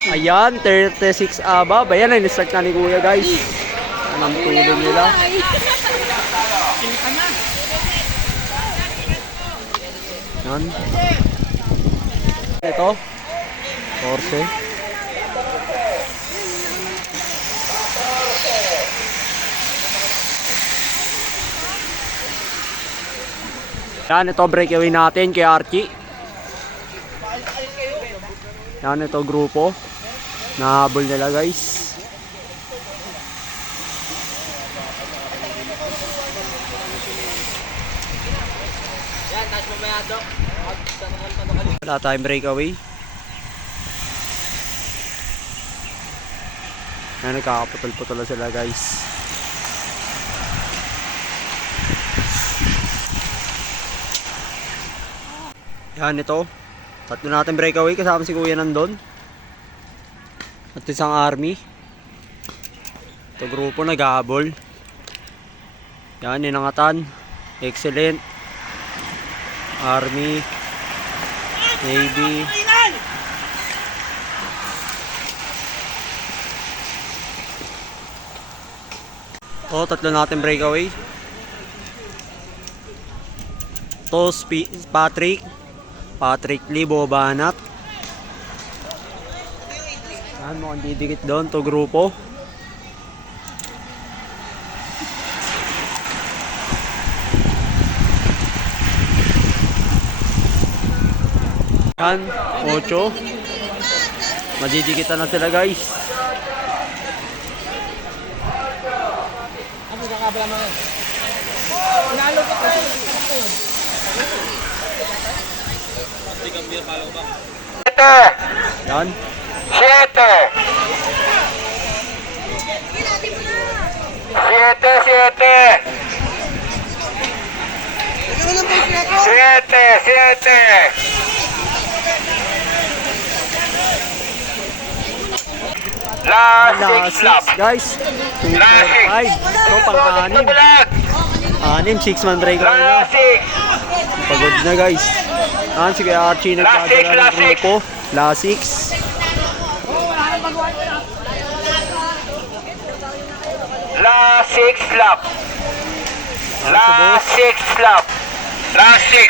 Ayan, 36 abab. Ayan, na-start na ni Kuya, guys. Anong tulong nila. Yan. Ito. 14. Yan, ito breakaway natin kay Archie. Yan, ito grupo. Nahabol nila, guys. Wala tayong breakaway. Yan, nagkakaputol-putol sila, guys. Yan, ito. Tatlo natin breakaway kasama si Kuya nandun. At isang army. Ito grupo nag-ahabol. Yan, inangatan. Excellent. Army. Navy. O, tatlo natin breakaway. Ito, Patrick Libo Banat. Yan, mukhang didikit doon. Ito grupo. Yan, 8. Madidikitan na sila, guys. Yan. 7. Last 6 lap. Guys. 2, 4, 5. Ito, pang-anim. 6-man breakaway na. Last 6. Pagod na, guys. Yan, sige Archie nagpadala ng grupo. Last 6. Last 6 lap. Last 6 lap. Last 6.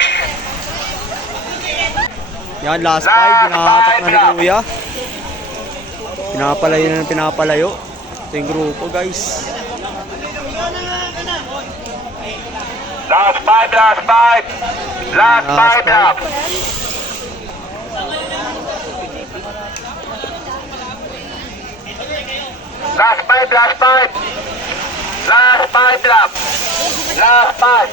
Yan, last 5. Pinakatak na ni Kuya. Pinapalayo na ng pinapalayo. Ito yung grupo, guys. Last 5. Last 5. Last 5 lap. Last 5. Last 5. Last 5 lap. Last 5.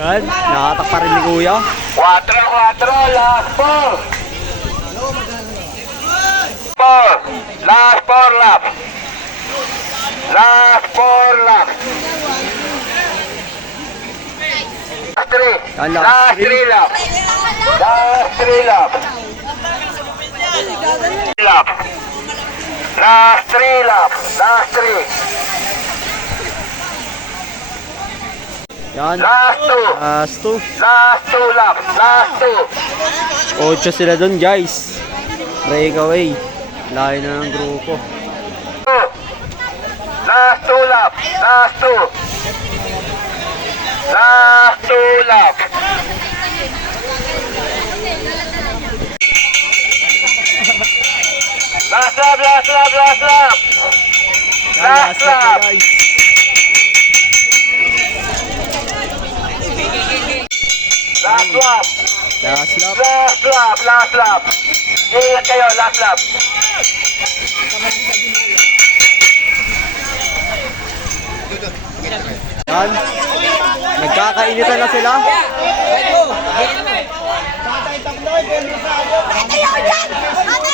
Yan, nakatak pa rin ni Kuya. 4. Last 4. Last 4 lap. Last 4 lap. Last 3. Yan, Last 3 lap. Last 3 lap. Lap. Last 3 lap. Last 3. Yan, Last 2. last 2. Last 2 lap. Last 2. 8 sila dun, guys. Breakaway. Layo na ng grupo. Last 2 lap. Last 2. Last 2 lap. Last lap, last lap, last lap. Yan, Last lap, lap. guys. Last lap. Last lap. Last lap, last lap. Ingat kayo, last lap. Yan. Nagkakainitan na sila. Ate, yun yan! Ate,